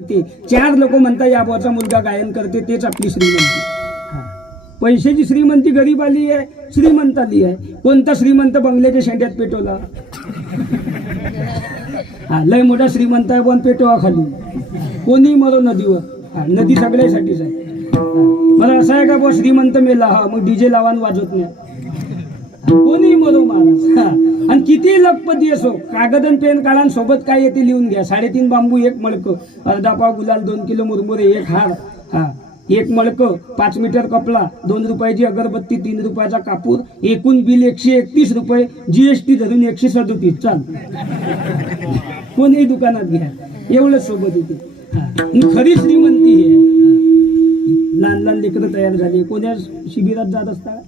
ते 4 लोक म्हणतात या बाचा मुलगा गायन करते, तेच आपली श्रीमंती. पैशाची श्रीमंती गरीब आली आहे, श्रीमंत आली आहे. कोणता श्रीमंत बंगल्याच्या शेंड्यात पेटवला? लय मोठा श्रीमंत आहे पण पेटवा खाली, कोणी मरो नदीवर. नदी सगळ्यासाठीच आहे. मला असं आहे का बुवा श्रीमंत मेला, मग डीजे लावान वाजवत नाही, कोणी मरो महाराज. आणि किती लखपती असो, कागद आणि पेन काढा, सोबत काय येते लिहून घ्या. 3.5 बांबू, 1 मडक, अर्धा पाव गुलाल, 2 किलो मुरमुरे, 1 हार, 1 मडक, 5 मीटर कपडा, 2 रुपयाची अगरबत्ती, 3 रुपयाचा कापूर, एकूण बिल 131 रुपये, जीएसटी धरून 137. चाल कोणी दुकानात घ्या, एवढंच सोबत येते. खरी श्रीमंती हे. लहान लहान लेकरं तयार झाली, कोण्या शिबिरात जात असता?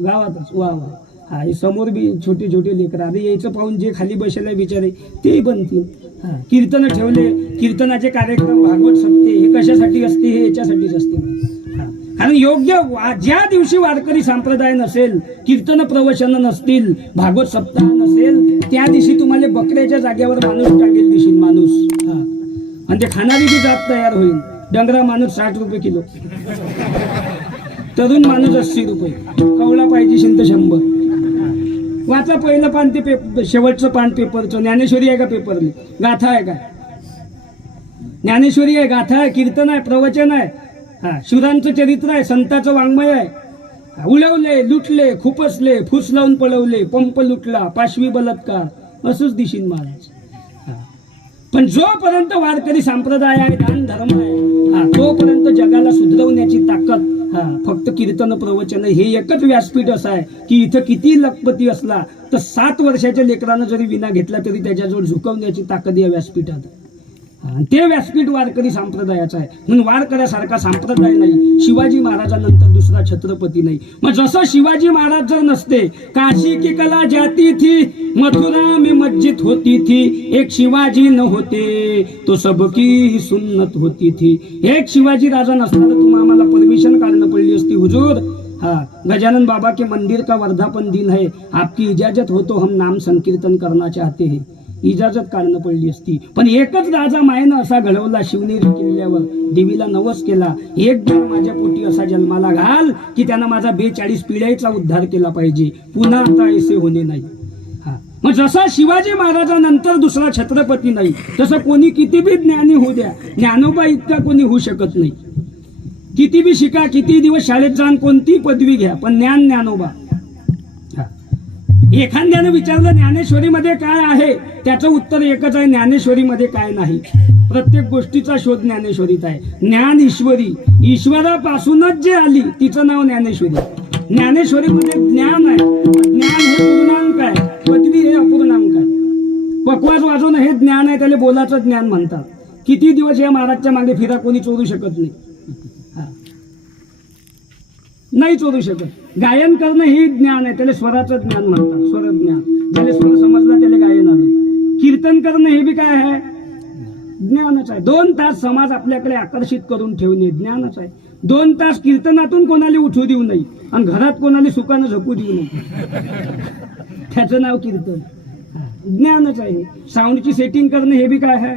गावातच. वा वा. हे समोर बी छोटे छोटे लेकर, अरे यायचं पाहून जे खाली बसले बिचारे ते बनतील. कीर्तन ठेवले, कीर्तनाचे कार्यक्रम, भागवत सप्ते, हे कशासाठी असते? हे याच्यासाठीच असते. कारण योग्य ज्या दिवशी वारकरी संप्रदाय नसेल, कीर्तन प्रवचन नसतील, भागवत सप्ताह नसेल, त्या दिवशी तुम्हाला बकऱ्याच्या जागेवर माणूस टाकेल दिसेल, माणूस. आणि ते खाणारी बी जात तयार होईल. डंगरा माणूस 60 रुपये किलो, तरुण माणूस 80 रुपये, कवळा पाहिजे शिंत 100. वाचा पहिलं पान ते शेवटचं पान पेपरचं. ज्ञानेश्वरी आहे का पेपरली? गाथा आहे का? ज्ञानेश्वरी आहे, गाथा आहे, कीर्तन आहे, प्रवचन आहे, शिवरांचं चरित्र आहे, संतांचं वाङ्मय आहे. उडवले, लुटले, खुपसले, फुस लावून पळवले, पंप लुटला, पाशवी बलात्कार, असंच दिशीन महाराज. पण जोपर्यंत वारकरी संप्रदाय आहे, दान धर्म आहे, तोपर्यंत जगाला सुधरवण्याची ताकद फक्त कीर्तन प्रवचन. हे एकच व्यासपीठ असं आहे की इथं किती लखपती असला तर 7 वर्षाच्या लेकरानं जरी विना घेतला तरी त्याच्याजवळ झुकवण्याची ताकद या व्यासपीठात. ते व्यासपीठ वारकरी संप्रदायाचं आहे. म्हणून वारकऱ्यासारखा संप्रदाय नाही. शिवाजी महाराजांनंतर दुसरा छत्रपती नाही. मग जसं शिवाजी महाराज जर नसते, काशी की कला जाती थी, मथुरा में मस्जिद होती थी, एक शिवाजी न होते तो सबकी सुन्नत होती थी. एक शिवाजी राजा नसता तर तुम्हाला आम्हाला परमिशन काढणं पडली असती. हुजूर, गजानन बाबा के मंदिर का वर्धापन दिन है, आपकी इजाजत हो तो हम नाम संकीर्तन करना चाहते हैं. इजाजत काढणं पडली असती. पण एकच राजा मायेनं असा घडवला, शिवनेरी किल्ल्यावर देवीला नवस केला, एक जण माझ्या पोटी असा जन्माला घाल की त्यानं माझा 42 पिढ्याचा उद्धार केला पाहिजे. पुन्हा आता ऐसे होणे नाही. मग जसा शिवाजी महाराजांनंतर दुसरा छत्रपती नाही, तसं कोणी किती बी ज्ञानी होऊ द्या, ज्ञानोबा इतका कोणी होऊ शकत नाही. किती बी शिका, किती दिवस शाळेत जाण, कोणती पदवी घ्या, पण ज्ञानोबा. एखाद्यानं विचारलं ज्ञानेश्वरीमध्ये काय आहे, त्याचं उत्तर एकच आहे, ज्ञानेश्वरीमध्ये काय नाही. प्रत्येक गोष्टीचा शोध ज्ञानेश्वरीत आहे. ज्ञान ईश्वरी, ईश्वरापासूनच जे आली तिचं नाव ज्ञानेश्वरी. ज्ञानेश्वरीमध्ये ज्ञान आहे. ज्ञान हे पूर्णांक आहे, पदवी हे अपूर्णांक आहे. पकवाज वाजवणं हे ज्ञान आहे, त्याला बोलाचं ज्ञान म्हणतात. किती दिवस या महाराजच्या मागे फिरा, कोणी चोरू शकत नाही. नाही चोरू शकत. गायन करणं हे ज्ञान आहे, त्याला स्वराचं ज्ञान म्हणतात, स्वर ज्ञान. ज्याला स्वर समजला त्याला गायन आलं. कीर्तन करणं हे बी काय आहे? ज्ञानच आहे. 2 तास समाज आपल्याकडे आकर्षित करून ठेवणे ज्ञानच आहे. 2 तास कीर्तनातून कोणाला उठू देऊ नये आणि घरात कोणाला सुखानं झोपू देऊ नये, त्याचं नाव कीर्तन. ज्ञानच आहे. साऊंडची सेटिंग करणं हे बी काय आहे?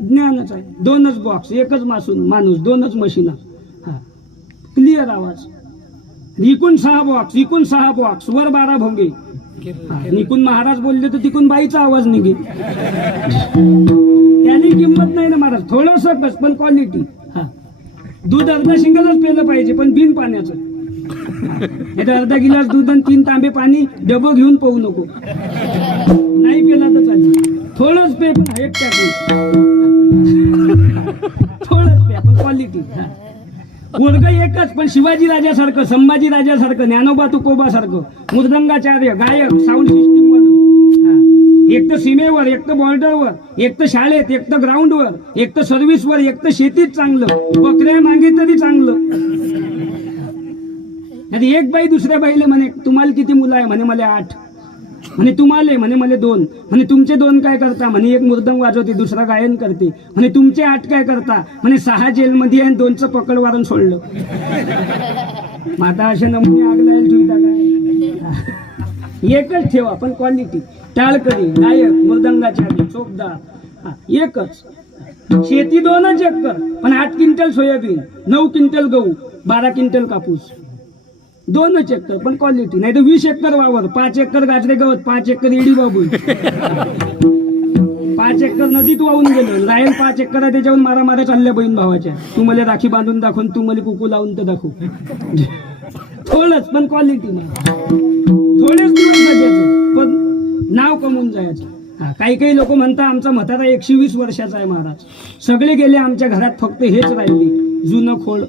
ज्ञानच आहे. 2च बॉक्स, एकच माणूस, 2च मशीना, क्लिअर आवाज. इकून 6 बॉक्स, इकून 6 बॉक्स, वर 12 भोंगे. निकून महाराज बोलले तर तिकून बाईचा आवाज निघेल. त्याने किंमत नाही ना महाराज. थोडंसं बस, पण क्वालिटी. दूध अर्धा शिंगलच पेलं पाहिजे, पण बिन पाण्याचं. अर्धा गिलास दूध आणि 3 तांबे पाणी, डबं घेऊन पाहू नको. नाही पेला तर चालेल. थोडंच पे, पण एक टाकू. थोडंच पे, पण क्वालिटी. वर्ग एकच, पण शिवाजी राजासारखं, संभाजी राजासारखं, ज्ञानोबा तुकोबासारखं मृदंगाचार्य, गायक, साऊंड सिस्टीम वर, एक तर सीमेवर, एक तर बॉर्डरवर, एक तर शाळेत, एक तर ग्राउंडवर, एक तर सर्व्हिसवर, एक तर शेतीत चांगलं, बकऱ्या मागे तरी चांगलं. एक बाई दुसऱ्या बाईला म्हणे, तुम्हाला किती मुलं आहे? म्हणे मला 8. म्हणे तुम्हाला? म्हणे मला 2. म्हणे तुमचे 2 काय करता? म्हणे 1 मृदंग वाजवते, दुसरा गायन करते. म्हणे तुमचे 8 काय करता? म्हणे 6 जेलमध्ये आणि 2चं पकड वारून सोडलं. माता अशा नमुने आग लायला ठेवता काय? एकच ठेवा, पण क्वालिटी. टाळकरी, गायक, मृदंगाचार्य, चोपदार, हा, एकच. शेती 2च एकर, पण 8 क्विंटल सोयाबीन, 9 क्विंटल गहू, 12 क्विंटल कापूस. 2च एकर पण क्वालिटी. नाही तर 20 एकर वावर, 5 एकर गाजरे गवत, 5 एकर इडी बाबू, 5 एकर नदीत वाहून गेलो. राहील 5 एकर आहे, त्याच्यावर मारा चालल्या बहीण भावाच्या. तू मला राखी बांधून दाखवून, तू मला कुकू लावून तर दाखव. थोडंच पण क्वालिटी. थोडेच दिवस जगायचं पण नाव कमवून जायचं. हा, काही लोक म्हणतात आमचा म्हातारा 120 वर्षाचा आहे महाराज. सगळे गेले आमच्या घरात, फक्त हेच राहिले जुनं खोड.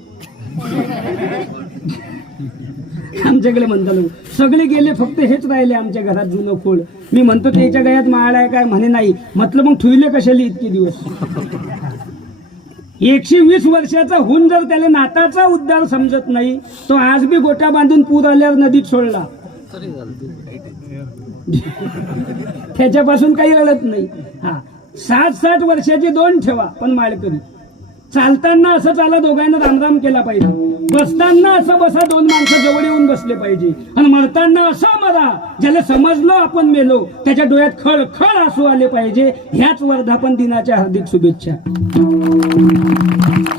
आमच्याकडे म्हणता लोक, सगळे गेले फक्त हेच राहिले आमच्या घरात जुनं खोड. मी म्हणतो त्याच्या गळ्यात माळ आहे काय? म्हणे नाही. म्हटलं मग ठेवले कशाला इतके दिवस? 120 वर्षाचा होऊन जर त्याला नाताचा उद्धार समजत नाही, तो आज बी गोटा बांधून पूर आल्यावर नदीत सोडला, त्याच्यापासून काही अडत नाही. हा, 60 वर्षाचे 2 ठेवा पण माळकरी. चालताना असं चाला, दोघांना रामराम केला पाहिजे. बसताना असं बसा, 2 माणसं जवळ येऊन बसले पाहिजे. आणि मरताना असं मरा, ज्याला समजलो आपण मेलो, त्याच्या डोळ्यात खळ आसू आले पाहिजे. ह्याच वर्धापन दिनाच्या हार्दिक शुभेच्छा.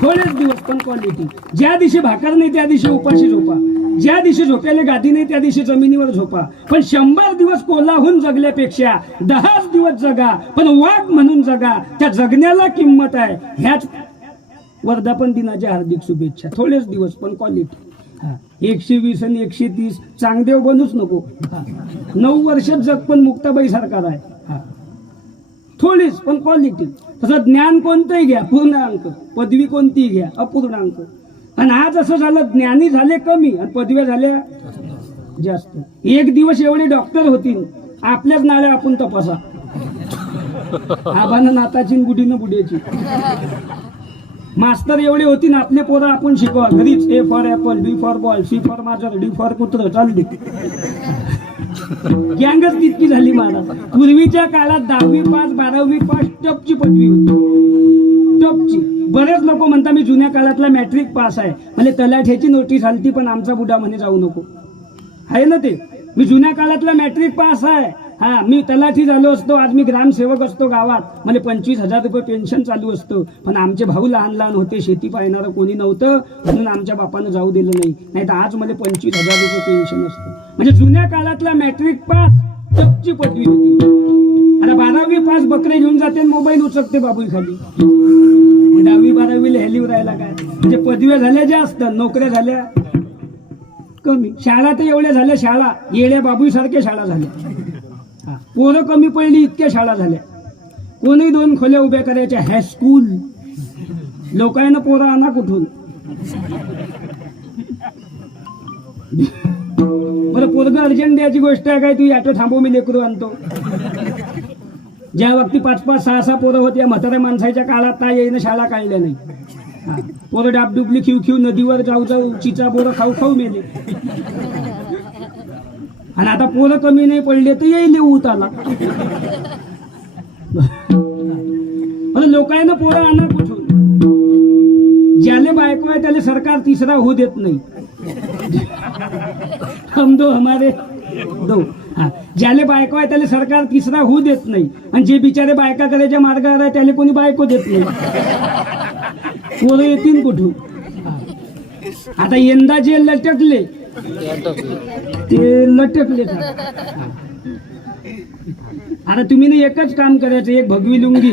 थोडेच दिवस पण क्वालिटी. ज्या दिवशी भाकर नाही त्या दिवशी उपाशी झोपा, ज्या दिवशी झोपायला गादी नाही त्या दिवशी जमिनीवर झोपा. पण 100 दिवस कोल्हाहून जगल्यापेक्षा 10 दिवस जगा, पण वाघ म्हणून जगा. त्या जगण्याला किंमत आहे. ह्याच वर्धापन दिनाच्या हार्दिक शुभेच्छा. थोडेच दिवस पण क्वालिटी. 120 आणि 130 चांगदेव बनूच नको. 9 वर्षात जग पण मुक्ताबाई सरकार आहे. थोडीच पण क्वालिटी. तसं ज्ञान कोणतंही घ्या पूर्णांक, पदवी कोणतीही घ्या अपूर्णांक. आणि आज असं झालं, ज्ञानी झाले कमी आणि पदव्या झाल्या जास्त. एक दिवस एवढे डॉक्टर होतील, आपल्याच नाळ्या आपण तपासा. आबानं नाताची गुडीनं बुड्याची. मास्तर एवढे होतील, आपले पोरं आपण शिकवा घरीच. A for apple, B for ball, C for मांजर, D फॉर कुत्र. चालते गँगच तितकी झाली महाराज. पूर्वीच्या काळात 10वी पास 12वी पास टपची पदवी होती, टपची. बरेच लोक म्हणतात मी जुन्या काळातला मॅट्रिक पास आहे. म्हणजे तलाठ्याची नोटीस आलती, पण आमचा बुडा म्हणे जाऊ नको. आहे ना ते, मी जुन्या काळातला मॅट्रिक पास आहे. हा, मी तलाठी झालो असतो, आज मी ग्रामसेवक असतो गावात. मला 25,000 रुपये पेन्शन चालू असतं. पण आमचे भाऊ लहान होते, शेती पाहणारं कोणी नव्हतं, म्हणून आमच्या बापानं जाऊ दिलं नाही. नाही तर आज मला 25,000 रुपये पेन्शन असतं. म्हणजे जुन्या काळातला मॅट्रिक पास टपची पदवी होती. आता 12वी पास बकरे घेऊन जाते, मोबाईल उचकते बाबू खाली. 10वी 12वीला हेलीवर राहिला काय? म्हणजे पदव्या झाल्या जास्त, नोकऱ्या झाल्या कमी. शाळा तर एवढ्या झाल्या, शाळा येड्या बाबू सारख्या शाळा झाल्या. पोरं कमी पडली इतक्या शाळा झाल्या. कोणी 2 खोल्या उभ्या करायच्या. हायस्कूल. लोकांना पोरं आणा कुठून? बरं, पोरगं अर्जंट द्यायची गोष्ट आहे काय? तू ऑटो थांबव, मी लेकरू आणतो. ज्या वक्ती 5-5 6-6 पोरं होती, या म्हाताऱ्या माणसाच्या काळात काय येईन शाळा काढल्या नाही. पोरं डाबडुबली खिव नदीवर जाऊ चिचा बोरं खाऊ मेले. आणि आता पोरं कमी नाही पडले तर येईल ऊत आला. लोकांना पोरं आणा कुठून? ज्याले बायको आहे त्याला सरकार 3रा होऊ देत नाही. हम दो हमारे दो. ज्याले बायको आहे त्याला सरकार 3रा होऊ देत नाही. आणि जे बिचारे बायका करायच्या मार्गावर आहे त्याला कोणी बायको देत नाही. पोरं येतील कुठून? आता यंदा जे लटकले ते लटकले. आता तुम्ही ना एकच काम करायचं, एक भगवी लुंगी,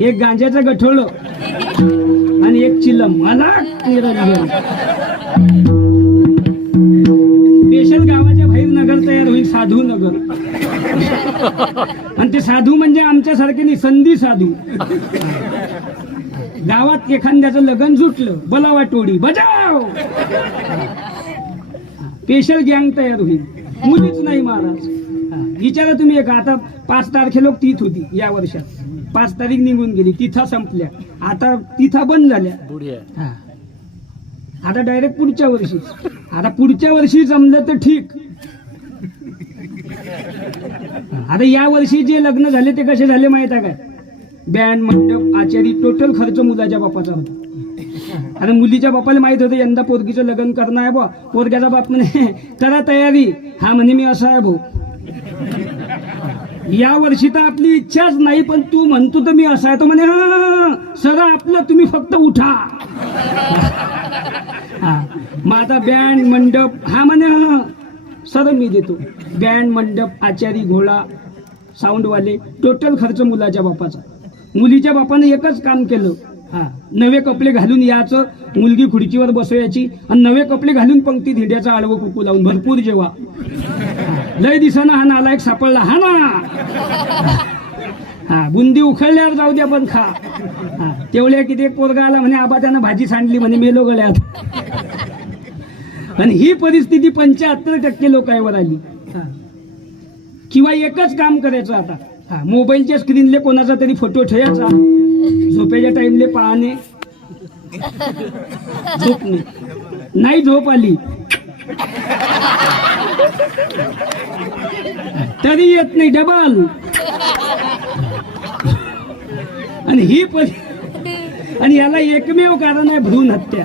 एक गांजाचं गठोळ आणि एक चिलम. मला निरंजन. स्पेशल गावाच्या बाहेर नगर तयार होईल, साधू नगर. आणि ते साधू म्हणजे आमच्यासारखे नाही, संधी साधू. गावात एखाद्याचं लग्न जुटलं, बोलावा टोळी बजाव, स्पेशल गँग तयार होईल. मुलीच नाही महाराज. विचारा तुम्ही. एक आता 5 तारखेला तीथ होती या वर्षात, 5 तारीख निघून गेली, तिथा संपल्या. आता तिथा बंद झाल्या. आता डायरेक्ट पुढच्या वर्षी. आता पुढच्या वर्षी जमलं तर ठीक. आता या वर्षी जे लग्न झाले ते कसे झाले माहित आहे काय? बँड, मंडप, आचारी, टोटल खर्च मुलाच्या बापाचा होता. आणि मुलीच्या बापाला माहित होतं यंदा पोरगीचं लग्न करणं आहे बा. पोरग्याचा बाप म्हणे करा तयारी. हा म्हणे मी असा आहे भाऊ. या वर्षी तर आपली इच्छाच नाही, पण तू म्हणतो तर मी असा आहे. तो म्हणे हा सर आपलं तुम्ही फक्त उठा. हा मग आता बँड मंडप हा म्हणे हा सर मी देतो. बँड मंडप आचारी घोडा साऊंडवाले टोटल खर्च मुलाच्या बापाचा. मुलीच्या बापाने एकच काम केलं, हा नवे कपडे घालून याचं, मुलगी खुर्चीवर बसवायची आणि नवे कपडे घालून पंक्ती धिंड्याचा आडवं कुकू लावून भरपूर जेवा. लय दिसाना हा नालायक सापडला हा ना. हा बुंदी उखळल्यावर जाऊ द्या पण खा. हा तेवढ्या किती एक पोरगा आला म्हणे आबा त्यानं भाजी सांडली म्हणे मेलो गळ्यात. आणि ही परिस्थिती 75% लोकांवर आली. किंवा एकच काम करायचं आता, हा मोबाईलच्या स्क्रीनले कोणाचा तरी फोटो ठेवायचा, झोपेच्या टाइमले पाहणे, झोप नाही झोप आली तरी येत नाही डबल. आणि ही आणि याला एकमेव कारण आहे भ्रूण हत्या.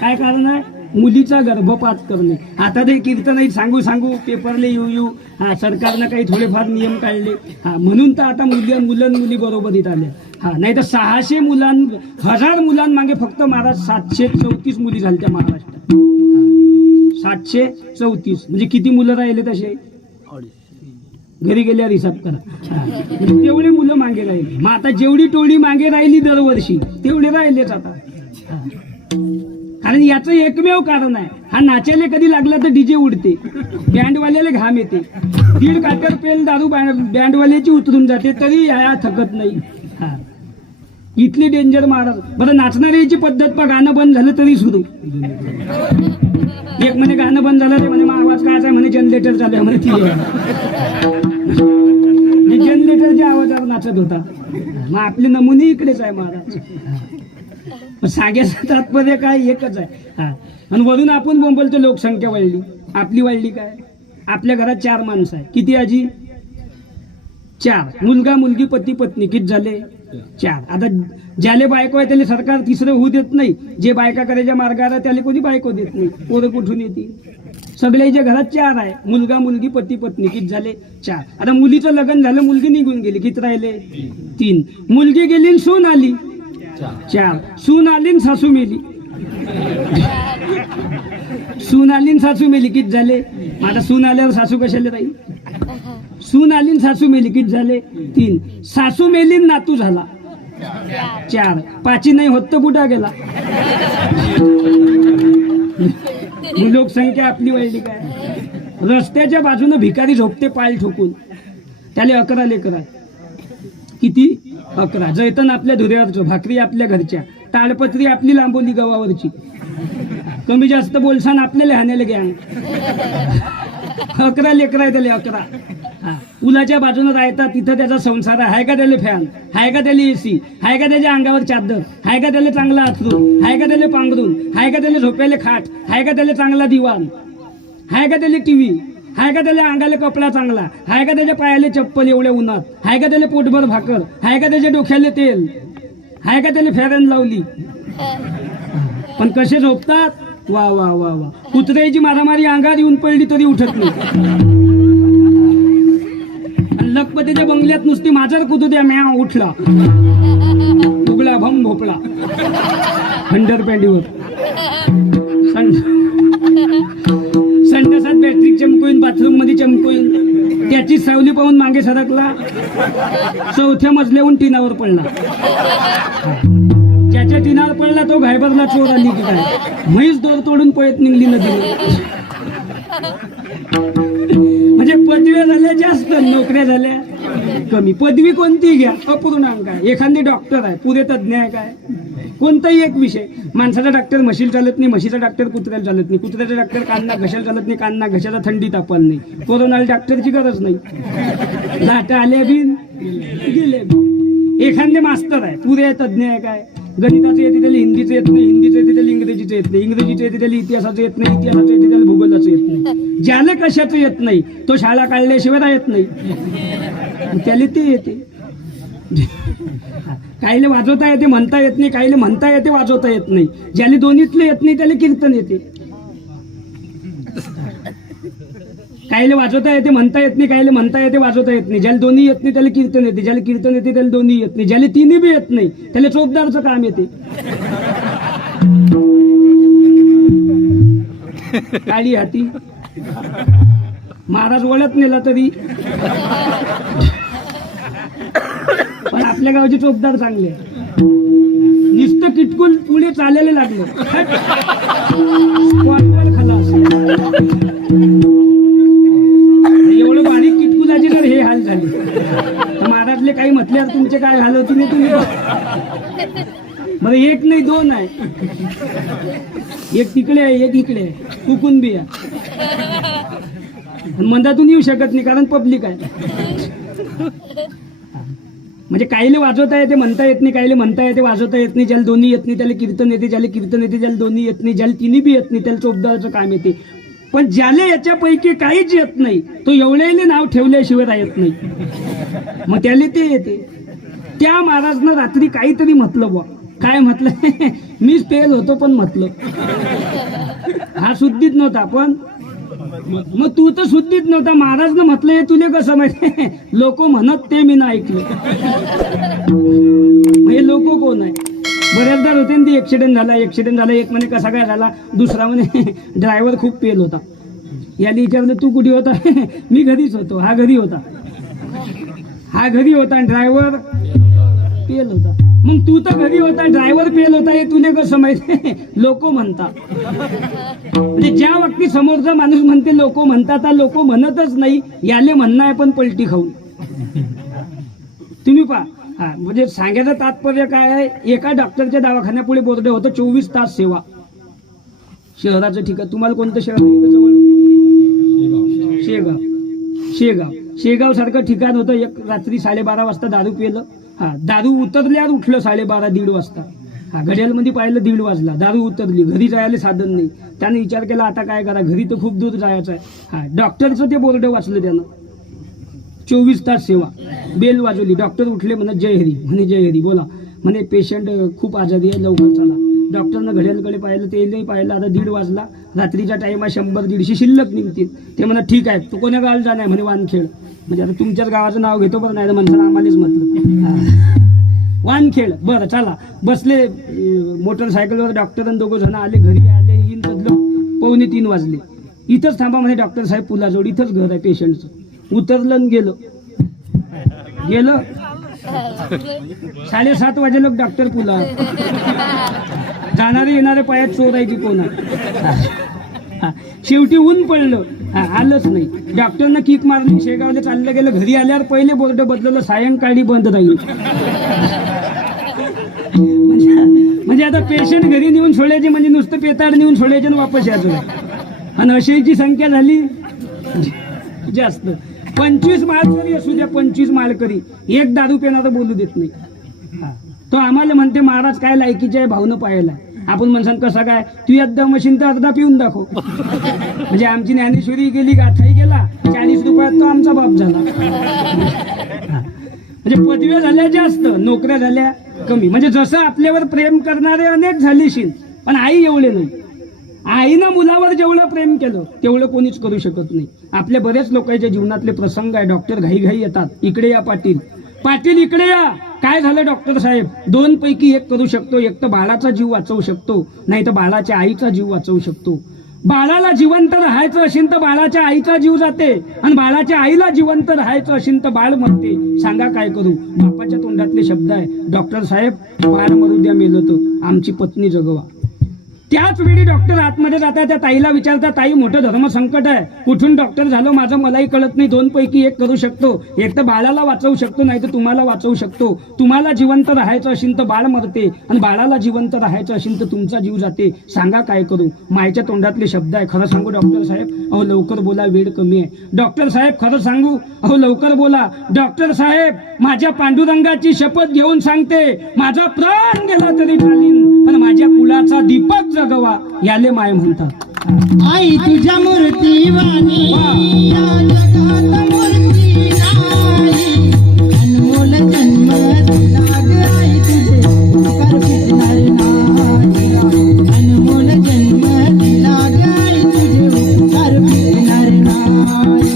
काय कारण आहे? मुलीचा गर्भपात करणे. आता ते कीर्तन सांगू सांगू पेपरले येऊ हा सरकारनं काही थोडेफार नियम काढले, हा म्हणून तर आता मुलं मुली बरोबरीत आल्या. हा नाही तर 600 1000 मुलांमागे फक्त महाराज 734 मुली झाल्या त्या महाराष्ट्रात. 734 म्हणजे किती मुलं राहिले तसे घरी गेल्यावर हिसाब करा. तेवढे मुलं मागे राहिले. मग आता जेवढी टोळी मागे राहिली दरवर्षी तेवढे राहिलेच आता. कारण याचं एकमेव कारण आहे, हा नाचायला कधी लागला तर डीजे उडते, बँडवाल्याला घाम येते, 1.5 काटर पेल दारू बँडवाल्याची उतरून जाते तरी या थकत नाही. हा इथली डेंजर महाराज. बरं नाचणाऱ्याची पद्धत पा गाणं बंद झालं तरी सुरू. एक म्हणे गाणं बंद झालं ते म्हणे मग आवाज काय म्हणे जनरेटर चालू आहे म्हणे. ती जनरेटरच्या आवाजावर नाचत होता. मग आपले नमुने इकडेच आहे महाराज. सांगायचं तात्पर्य काय एकच आहे. हा आणि वरून आपण बोंबलतो लोकसंख्या वाढली. आपली वाढली काय? आपल्या घरात 4 माणसं आहे. किती आजी? 4. मुलगा मुलगी पती पत्नी किती झाले? 4. आता ज्याले बायको आहे त्याला सरकार तिसरं होऊ देत नाही. जे बायका करायच्या मार्गाला त्याला कोणी बायको देत नाही. पोरं कुठून येतील? सगळ्याच्या घरात 4 आहे. मुलगा मुलगी पती पत्नी किती झाले? 4. आता मुलीचं लग्न झालं, मुलगी निघून गेली, किती राहिले? 3. मुलगी गेली सून आली 4. सून आली सासू मेली. सून आली सासू मेली किती झाले? आता सून आल्यावर सासू कशाला राहील? सून आली सासू मेली किती झाले? 3. सासू मेली नातू झाला 4. 5 नाही होत तर कुठं गेला? लोकसंख्या आपली वाढली काय? रस्त्याच्या बाजूने भिकारी झोपते पाय ठोकून, त्याला 11 लेकर आहे. किती? 11. जैतन आपल्या धुऱ्यावरचं, भाकरी आपल्या घरच्या, ताडपत्री आपली लांबोली गव्हावरची. कमी जास्त बोलसान आपल्याला हाण्याला घ्या. 11 लेकर आहे त्याला 11. हा उलाच्या बाजूने राहतात तिथं त्याचा संसार आहे का? त्याला फॅन आहे का? त्याला एसी आहे का? त्याच्या अंगावर चादर आहे का? त्याला चांगला आथरून आहे का? त्याला पांघरून आहे का? त्याला झोपायला खाट आहे का? त्याला चांगला दिवाण आहे का? त्याला टीव्ही आहे का? त्याला अंगाला कपडा चांगला आहे का? त्याच्या पायाला चप्पल एवढ्या उन्हात आहे का? त्याला पोटभर भाकर आहे का? त्याच्या डोक्याला तेल आहे का? त्याला फॅरन लावली. पण कसे झोपतात? वा वा वा वा. कुत्र्याची मारामारी अंगात येऊन पडली तरी उठत नाही. लखपतीच्या बंगल्यात नुसती माझर कुतू द्या म्या उठला, उगला भम भोपळा अंडरपॅन्टीवर. संडासात बॅटरी चमकोईन, बाथरूम मध्ये चमकोईन, त्याची सावली पाहून मागे सरकला, 4थ्या मजल्याहून टिनावर पडला. ज्याच्या टिनावर पडला तो घायबरला चोर आली की काय, म्हैस दोर तोडून पळत निघली नदी. म्हणजे पदव्या झाल्या जास्त, नोकऱ्या झाल्या कमी. पदवी कोणती घ्या अपूर्णांक आहे. एखादी डॉक्टर आहे, पुरे तज्ञ आहे काय? कोणताही एक विषय. माणसाचा डॉक्टर म्हशीला चालत नाही, म्हशीचा डॉक्टर कुत्र्याला चालत नाही, कुत्र्याचा डॉक्टर कांना घशाला चालत नाही, कांना घशाला थंडी तापल नाही. कोरोनाला डॉक्टरची गरज नाही. लाटा आल्या बिन गेले. एखादे मास्तर आहे, पुरे तज्ञ आहे काय? गणिताचं येते त्याला हिंदीचं येत नाही, हिंदीचं येते त्याला इंग्रजीचं येत नाही, इंग्रजीचं येते त्याला इतिहासाचं येत नाही, इतिहासाचं येते त्याला भूगोलाचं येत नाही. ज्याला कशाचं येत नाही तो शाळा काढल्याशिवाय राहत नाही, त्याला ते येते. काहीले वाजवता येते, म्हणता येत नाही, काहीले म्हणता येते, वाजवता येत नाही. ज्याला दोन्हीतलं येत नाही त्याला कीर्तन येते. कायले वाजवता येते म्हणता येत नाही, कायले म्हणता येते वाजवता येत नाही. ज्याला दोन्ही येत नाही त्याला कीर्तन येते, ज्याला कीर्तन येते त्याला दोन्ही येत नाही, ज्याला तिन्ही बी येत नाही त्याला चोपदारचं काम येते. काळी हाती महाराज वळत नेला तरी पण आपल्या गावचे चोपदार चांगले. नुसतं किटकून पुढे चालायला लागलं, खलास. एवढं बारीक किटकुलाचे जर हे हाल झाले तर महाराजले काही म्हटल्यावर तुमचे काय हाल होती नाही तुम्ही. बरं एक नाही दोन आहे, एक तिकडे आहे एक इकडे आहे, चुकून बी आहे. मंदातून येऊ शकत नाही कारण पब्लिक आहे. म्हणजे काहीले वाजवता येते म्हणता येत नाही, काहीले म्हणता येते वाजवता येत नाही. ज्याला दोन्ही येत नाही त्याला कीर्तन येते, ज्याला कीर्तन येते ज्याला दोन्ही येत नाही, ज्याला तिन्ही बी येत नाही त्याला चोपदारचं काम येते. पण ज्याला याच्यापैकी काहीच येत नाही तो एवढ्याले नाव ठेवल्याशिवाय राहत नाही, मग त्याला ते येते. त्या महाराजनं रात्री काहीतरी म्हटलं बुवा, काय म्हटलं मीच फेल होतो पण म्हटलं हा शुद्धीत नव्हता. पण मग तू तर शुद्धीत नव्हता, महाराजनं म्हटलं हे तुले कसं माहिती. लोक म्हणत ते मी ना ऐकलं. हे लोक कोण आहे. बऱ्याचदा होते ना, ती ऍक्सिडेंट झाला. एक म्हणे कसा काय झाला, दुसरा म्हणे ड्रायव्हर खूप पेल होता. याने विचारलं तू कुठे होता मी घरीच होतो. हा घरी होता आणि ड्रायव्हर पेल होता. मग तू तर घरी होता, ड्रायव्हर फेल होता हे तुले कसं माहिती. लोक म्हणतात. म्हणजे ज्या व्यक्ती समोरचा माणूस म्हणते लोक म्हणतात, लोक म्हणतच नाही. याले म्हणणं आहे पण पलटी खाऊन. तुम्ही पहा, हा म्हणजे सांगायचं तात्पर्य काय आहे. एका डॉक्टरच्या दवाखान्यापुढे बोर्ड होतं 24 तास सेवा. शहराचं ठिकाण तुम्हाला कोणतं शहर जवळ? शेगाव सारखं ठिकाण होतं. एक रात्री 12:30 वाजता दारू पिलं. हा दारू उतरल्यावर उठलं 12:30-1:30 वाजता. हा घड्याळमध्ये पाहिलं 1:30 वाजला. दारू उतरली, घरी जायला साधन नाही. त्याने विचार केला आता काय करा, घरी तर खूप दूर जायचं आहे. हा डॉक्टरचं ते बोर्ड वाचलं त्यानं, 24 तास सेवा. बेल वाजवली, डॉक्टर उठले, म्हणत जय हरी. म्हणे जय हरी बोला. म्हणे पेशंट खूप आजारी आहे, लवकर चला. डॉक्टरनं घड्याळकडे पाहिलं, ते नाही पाहिलं. आता 1:30 वाजला, रात्रीचा टाइम आहे, 100-150 शिल्लक निघतील. ते म्हणत ठीक आहे, तू कोण्या गावाला जाणार? म्हणे वानखेड. म्हणजे आता तुमच्याच गावाचं नाव घेतो बरं, नाही तर माणसाला आम्हालाच म्हटलं वानखेड. बरं चला. बसले मोटरसायकलवर. डॉक्टर आणि 2 जण आले, घरी आले. येईन बदलो 2:45 वाजले. इथंच थांबा म्हणे डॉक्टर साहेब, पुलाजवळ इथंच घर आहे पेशंटचं. उतरलं आणि गेलो 7:30 वाजे लोक डॉक्टर पुला. जाणारे येणारे पायात चोर आहे की कोण आहे. शेवटी ऊन पडलं, आलंच नाही. डॉक्टरनं किक मारली, शेगावला चाललं गेलं. घरी आल्यावर पहिले बोर्ड बदललं, सायंकाळी बंद राहील. म्हणजे आता पेशंट घरी नेऊन सोडायचे म्हणजे नुसतं पेताड नेऊन सोडायचे आणि वापस यायचं. आणि अशीची संख्या झाली जास्त. 25 माळकरी असू द्या, 25 माळकरी, एक दारू पिणारा बोलू देत नाही. तो आम्हाला म्हणते महाराज काय लायकीचे आहे भावनं पाहायला. आपण म्हणसान कसा काय, तू एकदा मशीन तर अर्धा पिऊन दाखव. म्हणजे आमची ज्ञानेश्वरी गेली, गाठाही गेला, 40 रुपयात तो आमचा बाप झाला. म्हणजे पदव्या झाल्या जास्त, नोकऱ्या झाल्या कमी. म्हणजे जसं आपल्यावर प्रेम करणारे अनेक झालेशील, पण आई एवढे नाही. आईनं मुलावर जेवढं प्रेम केलं तेवढं कोणीच करू शकत नाही. आपल्या बरेच लोकांच्या जीवनातले प्रसंग आहे. डॉक्टर घाई येतात, इकडे या पाटील इकडे या. काय झालं डॉक्टर साहेब? 2 पैकी 1 करू शकतो. एक तर बाळाचा जीव वाचवू शकतो, नाही तर बाळाच्या आईचा जीव वाचवू शकतो. बाळाला जिवंत राहायचं असेल तर बाळाच्या आईचा जीव जाते, आणि बाळाच्या आईला जिवंत राहायचं असेल तर बाळ मरते. सांगा काय करू? बापाच्या तोंडातले शब्द आहे, डॉक्टर साहेब बाळ मरू द्या, मेलं तर आमची पत्नी जगवा. त्याच वेळी डॉक्टर आतमध्ये जातात, त्या ताईला विचारतात, ताई मोठं धर्मसंकट आहे, कुठून डॉक्टर झालो माझं मलाही कळत नाही. 2 पैकी 1 करू शकतो. एक तर बाळाला वाचवू शकतो, नाही तर तुम्हाला वाचवू शकतो. तुम्हाला जिवंत राहायचं असेल तर बाळ मरते, आणि बाळाला जिवंत राहायचं असेल तर तुमचा जीव जाते. सांगा काय करू? मायच्या तोंडातले शब्द आहे. खरं सांगू डॉक्टर साहेब? अहो लवकर बोला, वेळ कमी आहे. डॉक्टर साहेब खरं सांगू? अहो लवकर बोला. डॉक्टर साहेब माझ्या पांडुरंगाची शपथ घेऊन सांगते, माझा प्राण गेला तरी चालीन, पण माझ्या कुलाचा दीपक जगवा, याले माय म्हणतात. आई तुझ्या मूर्ती वाणी या जगात मूर्ती नाही, अनमोल जन्म दिला ग आई तुझे कर फिरणार नाही, अनमोल जन्म दिला ग आई तुझे कर फिरणार नाही.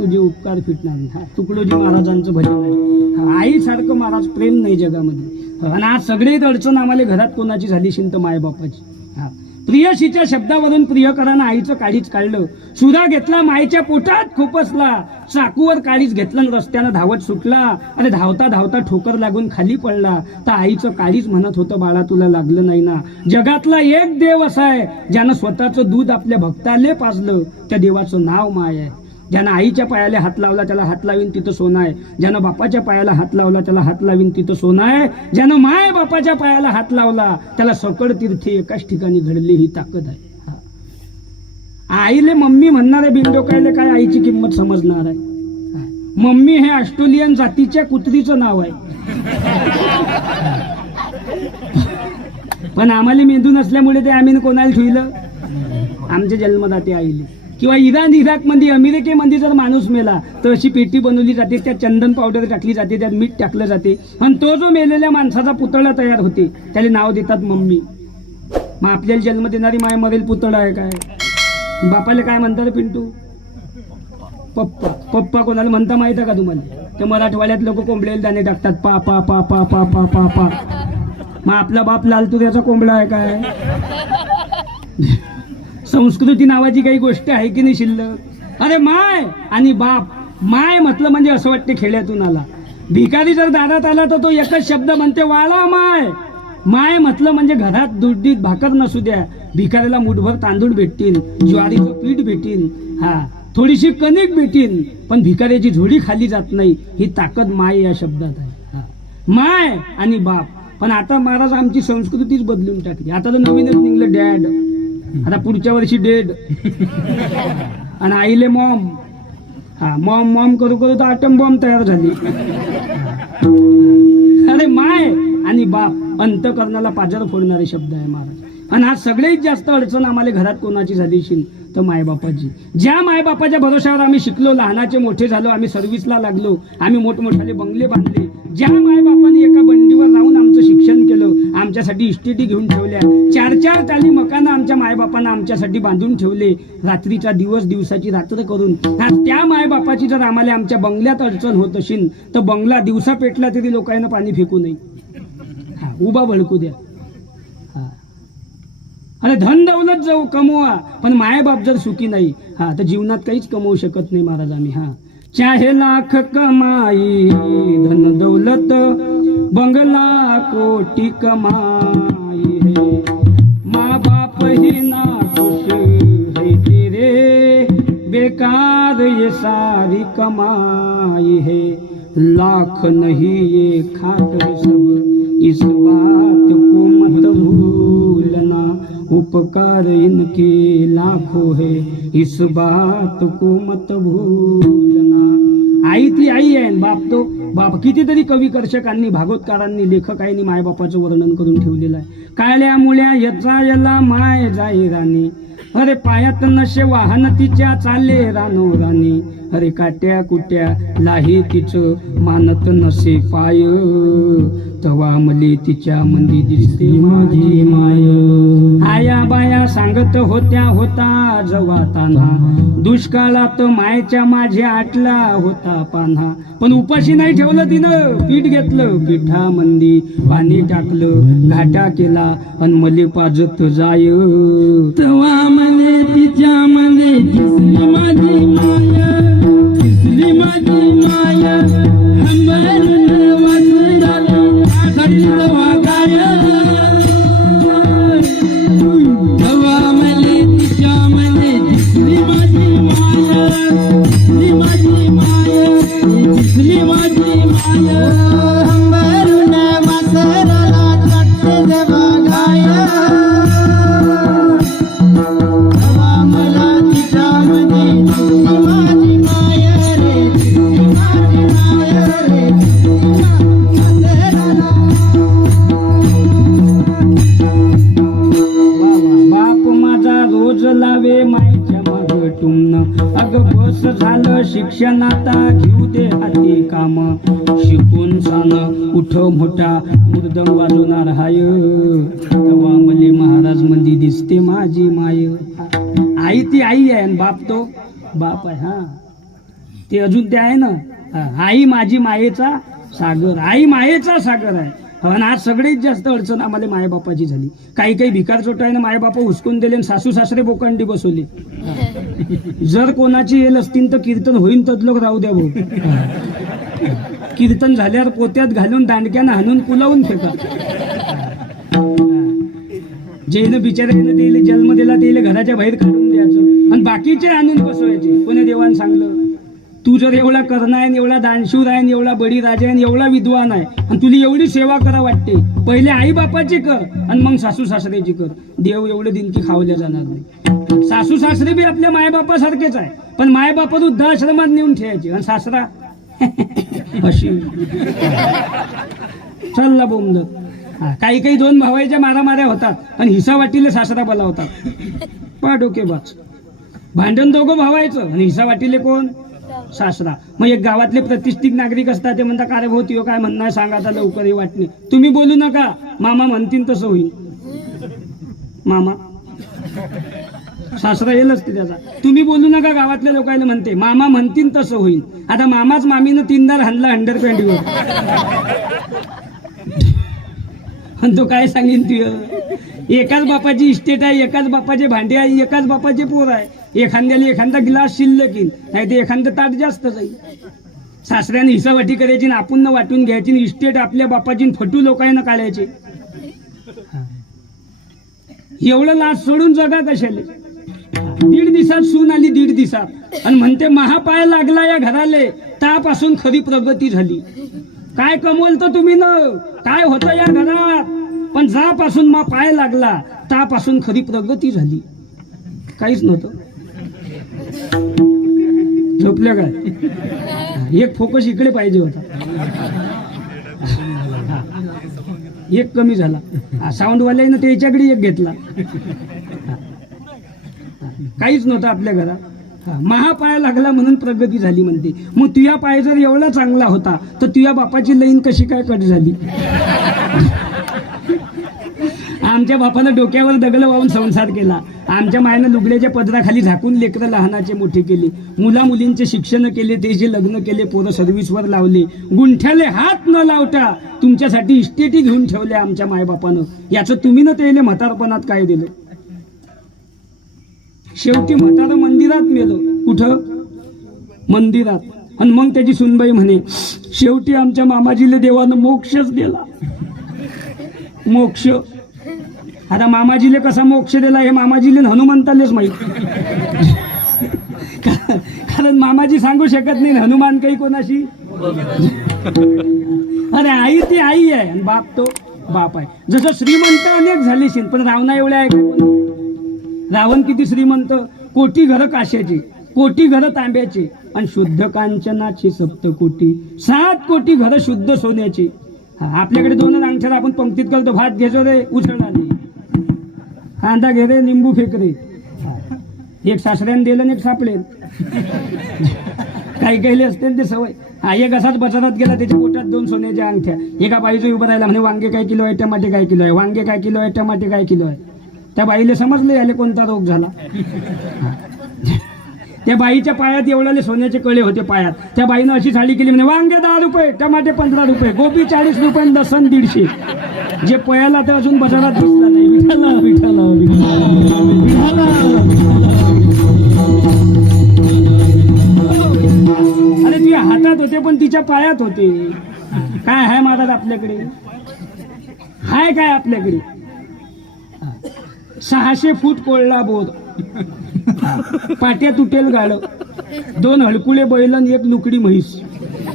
तुझे उपकार फिटणार नाही. हा तुकडोजी महाराजांचं भजन आहे. आईसारखं महाराज प्रेम नाही जगामध्ये. आणि आज सगळीच अडचण आम्हाला घरात कोणाची झाली शिंत मायबापाची. हा प्रियशीच्या शब्दावरून प्रियकरानं आईचं काळीच काढलं. सुधा घेतला मायेच्या पोटात खुपसला. चाकूवर काळीच घेतलं आणि रस्त्यानं धावत सुटला. अरे धावता धावता ठोकर लागून खाली पडला. तर आईचं काळीच म्हणत होतं, बाळा तुला लागलं नाही ना. जगातला एक देव असा आहे ज्यानं स्वतःचं दूध आपल्या भक्ताले पाजलं. त्या देवाचं नाव माय आहे. ज्यानं आईच्या पायाला हात लावला त्याला हात लावीन तिथं सोनं आहे. ज्यानं बापाच्या पायाला हात लावला त्याला हात लावीन तिथं सोनं आहे. ज्यानं माय बापाच्या पायाला हात लावला त्याला सकळ तीर्थी एकाच ठिकाणी घडली ही ताकद आहे. आईले मम्मी म्हणणारे बिनडोकायले काय आईची किंमत समजणार आहे. मम्मी हे ऑस्ट्रेलियन जातीच्या कुत्रीचं नाव आहे. पण आम्हाला मेंदू नसल्यामुळे ते आम्ही कोणाला ठेवलं, आमच्या जन्मदाते आईले. किंवा इराक मध्ये अमेरिकेमध्ये जर माणूस मेला तर अशी पेटी बनवली जाते, त्यात चंदन पावडर टाकली जाते, त्यात मीठ टाकलं जाते आणि तो जो मेलेल्या माणसाचा पुतळा तयार होते त्याला नाव देतात मम्मी. मग आपल्याला जन्म देणारी माय मरेल पुतळा आहे काय? बापाला काय म्हणतात पिंटू? पप्पा. पप्पा कोणाला म्हणता माहित आहे का तुम्हाला? तर मराठवाड्यात लोक कोंबड्याला दाणे टाकतात, पा पा पा पा पा पा पा पा. मग आपला बाप लालतू त्याचा कोंबडा आहे काय? संस्कृती नावाची काही गोष्ट आहे की नाही शिल्लक? अरे माय आणि बाप. माय म्हटलं म्हणजे असं वाटते खेड्यातून आला. भिकारी जर दारात आला तर तो एकच शब्द म्हणते, वाळा माय. माय म्हटलं म्हणजे घरात दुधीत भाकर नसू द्या, भिकारीला मुठभर तांदूळ भेटतील, ज्वारीचं पीठ भेटीन, हा थोडीशी कणिक भेटीन, पण भिकाऱ्याची झोडी खाली जात नाही. ही ताकद माय या शब्दात आहे. माय आणि बाप. पण आता महाराज आमची संस्कृतीच बदलून टाकली. आता तर नवीनच निघलं डॅड. आता पुढच्या वर्षी डेड. आणि आईले मॉम. हा मॉम मॉम करू करू तर आटम बॉम्ब तयार झाली. अरे माय आणि बाप अंतकरणाला पाजर फोडणारे शब्द आहे महाराज. आणि आज सगळ्यात जास्त अडचण आम्हाला घरात कोणाची झाली शिन तर मायबापाची. ज्या मायबापाच्या भरोशावर आम्ही शिकलो, लहानाचे मोठे झालो, आम्ही सर्व्हिसला लागलो, आम्ही मोठमोठाले बंगले बांधले, ज्या मायबापाने एका बंडीवर राहून आमचं शिक्षण केलं, आमच्यासाठी इस्टेटी घेऊन ठेवल्या, 4-4 टाली मकानं आमच्या मायबापांना आमच्यासाठी बांधून ठेवले, रात्रीचा दिवस दिवसाची रात्र करून. त्या मायबापाची जर आम्हाला आमच्या बंगल्यात अडचण होत असेल तर बंगला दिवसा पेटला तरी लोकांना पाणी फेकू नये, उभा भडकू द्या. अरे धन दौलत जाऊ कमवा, पण मायबाप जर सुखी नाही तर जीवनात काहीच कमवू शकत नाही महाराज आम्ही. चाहे लाख कमाई धन दौलत बंगला कोटी कमाई है, माँ बाप ही ना खुश है तेरे, बेकार ये सारी कमाई है, लाख नहीं ये खाकर सब इस बात को मत भूलना, उपकार इनके लाखों है इस बात को मत भूलना. आई ती आई आहे, बाप तो बाप. कितीतरी कवी कर्षकांनी, भागवतकारांनी, लेखकांनी मायबापाचं वर्णन करून ठेवलेलं आहे. काळ्या मुळ्या यचा यला माय जाई राणी, अरे पायात नशे वाहन तिच्या चाले रानो राणी, अरे काट्या कुट्या लाही तिचं मानत नसे पाय, तवा मले तिच्या मंदी दिसते माझी माय. आया बाया सांगत होत्या होता जवा तान्हा, दुष्काळात मायच्या माझे आटला होता पान्हा, पण उपाशी नाही ठेवलं तिनं, पीठ घेतलं, पिठा मंदी पाणी टाकलं, घाटा केला अन मले पाजत जाय, तवा मले तिच्या मले दिसली माझी माय, दिसली माझी माय, हंबरून वाजराला घडलं वागाय, तवा मले तिच्या मले दिसली माझी माय, दिसली माझी माय, दिसली माझी माय, हंबरून वाजराला घडलं वागाय, तवा मला तिच्या मले दिसली माझी माय रे, दिसली माझी माय रे, बाप माझा रोज लावे मायच्या माग टुमन, अग बस झालं शिक्षण आता घेऊ दे हाती काम, शिकून सान उठ मोठा मृदंग वाजवणार हाय, तेव्हा मले महाराज मंदी दिसते माझी माय. आई ती आई आहे आणि बाप तो बाप आहे. ते अजून ते आहे ना, आई माझी मायेचा सागर, आई मायेचा सागर आहे. आणि आज सगळ्यात जास्त अडचण आम्हाला मायबापाची झाली. काही काही भिकार चोटायनं मायबापा हुसकून दिले आणि सासू सासरे बोकांडी बसवले. जर कोणाची येल असतील तर कीर्तन होईन तदलोक राहू द्या भाऊ. कीर्तन झाल्यावर पोत्यात घालून दांडक्यानं हाणून कुलावून फेका. जेनं बिचाऱ्यानं त्याला जन्म दिला त्याला घराच्या बाहेर काढून द्यायचं आणि बाकीचे आणून बसवायचे. कोणी देवान सांगलं तू जर एवढा करणा आहे, एवढा दानशूर आहे, एवढा बडी राजा आहे, एवढा विद्वान आहे आणि तुला एवढी सेवा करा वाटते, पहिले आई बापाची कर आणि मग सासू सासऱ्याची कर. देव एवढे दिन की खावल्या जाणार नाही. सासू सासरे बी आपल्या मायबापासारखेच आहे, पण मायबापा वृद्धाश्रमात नेऊन ठेवायचे आणि सासरा अशी चालला बोंबलत. काही काही दोन भावाच्या मारामाऱ्या होतात आणि हिसा वाटीले सासरा बोलावतात. पा डोकेबाज भांडण दोघं भावायचं आणि हिसा वाटीले कोण? सासरा. मग एक गावातले प्रतिष्ठित नागरिक असतात, ते म्हणतात का रे भाऊ तियो काय म्हणणं आहे सांगा आता लवकर. हे वाटणे तुम्ही बोलू नका, मामा म्हणतील तसं होईल. मामा सासरा येलच ते त्याचा. तुम्ही बोलू नका गावातल्या लोकांना म्हणते, मामा म्हणतील तसं होईल. आता मामाच मामीनं 3दार हाणला हंडरपॅन्टीवर आणि तो काय सांगेन तुय? एकाच बापाची इस्टेट आहे, एकाच बापाचे भांडे आहे, एकाच बापाचे पोर आहे. एखाद्याला एखादा गिलास शिल्लक येईल, नाही तर एखादं ताट जास्त जाईल. सासऱ्याने हिसावाटी करायची ना आपण वाटून घ्यायची, इस्टेट आपल्या बापाची फटू लोकांना काढायचे. एवढं लाच सोडून जगा कशाले? 1.5 दिवसात सून आली, 1.5 दिवसात आणि म्हणते महापाय लागला या घराले, त्यापासून खरी प्रगती झाली. काय कमवलं तर तुम्ही न, काय होतं या घरात, पण जापासून मा पाय लागला त्यापासून खरी प्रगती झाली. काहीच नव्हतं. झोपल्या काय? एक फोकस इकडे पाहिजे होता, एक कमी झाला. साऊंडवाल्यानं त्याच्याकडे एक घेतला. काहीच नव्हतं आपल्या घरात. महापाय लागला म्हणून प्रगती झाली म्हणते. मग तुझ्या पाय जर एवढा चांगला होता तर तुझ्या बापाची लाईन कशी काय कट झाली? आमच्या बापानं डोक्यावर दगड वाहून संसार केला. आमच्या मायानं लुगड्याच्या पदराखाली झाकून लेकरं लहानाचे मोठे केले, मुला मुलींचे शिक्षण केले, त्याचे लग्न केले, पोरं सर्व्हिसवर लावले. गुंठ्याले हात न लावता तुमच्यासाठी इस्टेटी घेऊन ठेवले आमच्या मायबापानं. याचं तुम्ही न त्याला म्हातारपणात काय दिलं? शेवटी म्हातारं मंदिरात मेलं. कुठं? मंदिरात. आणि मग त्याची सुनबाई म्हणे शेवटी आमच्या मामाजीले देवानं मोक्षच दिला. मोक्ष. आता मामाजीले कसा मोक्ष दिला हे मामाजीले हनुमंतालेच माहित. कारण मामाजी सांगू शकत नाही हनुमान काही कोणाशी. अरे आई ती आई आहे आणि बाप तो बाप आहे. जसं श्रीमंत अनेक झाले शिन, पण रावणा एवढे आहे का? रावण किती श्रीमंत, कोटी घरं काश्याची, कोटी घरं तांब्याची आणि शुद्ध कांचनाची 7 कोटी, 7 कोटी घरं शुद्ध सोन्याची. आपल्याकडे 2 अंगठ्याला आपण पंक्तीत करतो, भात घेजो रे उचलणारे, कांदा घे रे निंबू फेक रे. एक सासऱ्याने दिलं आणि एक सापडेल. काही काही असते ते सवय. एक असाच बाजारात गेला, त्याच्या पोटात 2 सोन्याच्या अंगठ्या. एका बाईचं उभं राहिला, म्हणे वांगे काय किलो आहे, टमाटे काय किलो आहे, वांगे काय किलो आहे, टमाटे काय किलो आहे. त्या बाईला समजले याले कोणता रोग झाला. त्या बाईच्या पायात एवढाले सोन्याचे कळे होते पायात. त्या बाईनं अशी साडी केली, म्हणे वांगे 10 रुपये, टमाटे 15 रुपये, गोबी 40 रुपये, लसण 150. जे पयाला तर अजून बाजारात दिसला नाही. विठाला विठाला विठाला. अरे तुझ्या हातात होते पण तिच्या पायात होते. काय आहे महाराज आपल्याकडे? हाय काय आपल्याकडे? 600 फूट कोळला बोर, पाट्या तुटेल गाड, 2 हडकुळे बैलन, 1 लुकडी म्हैस,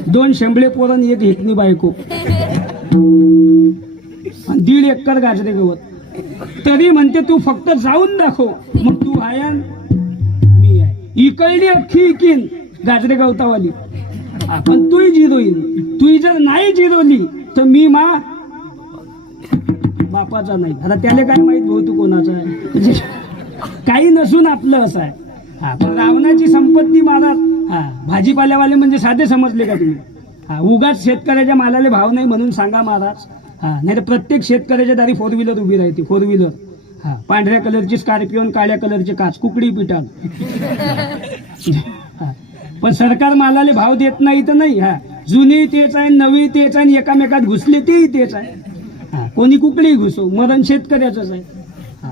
2 शेंबळे पोरण, 1 हेकणी बायको, 1.5 एकर गाजरे गवत. तरी म्हणते तू फक्त जाऊन दाखव, मग तू आयान मी आहे. इकडली अख्खी इकीन गाजरे गवतावाली, पण तूही जिरोईन. तू जर नाही जिरोली तर मी मा बापाचा नाही. आता त्याला काय माहित भाऊ तू कोणाचा आहे? काही नसून आपलं असं आहे. पण रावणाची संपत्ती महाराज. भाजीपाल्यावाले म्हणजे साधे समजले का तुम्ही? उगाच शेतकऱ्याच्या मालाले भाव नाही म्हणून सांगा महाराज. नाही तर प्रत्येक शेतकऱ्याच्या दारी 4 व्हीलर उभी राहते. 4 व्हीलर, पांढऱ्या कलरची स्कॉर्पिओन, काळ्या कलरचे काच, कुकडी पिटाल. पण सरकार मालाले भाव देत नाही तर नाही. हा, जुनी तेच आहे, नवी तेच आहे, एकामेकात घुसले तेही तेच आहे. हा, कोणी कुकडी घुसो, मरण शेतकऱ्याचंच आहे. हा,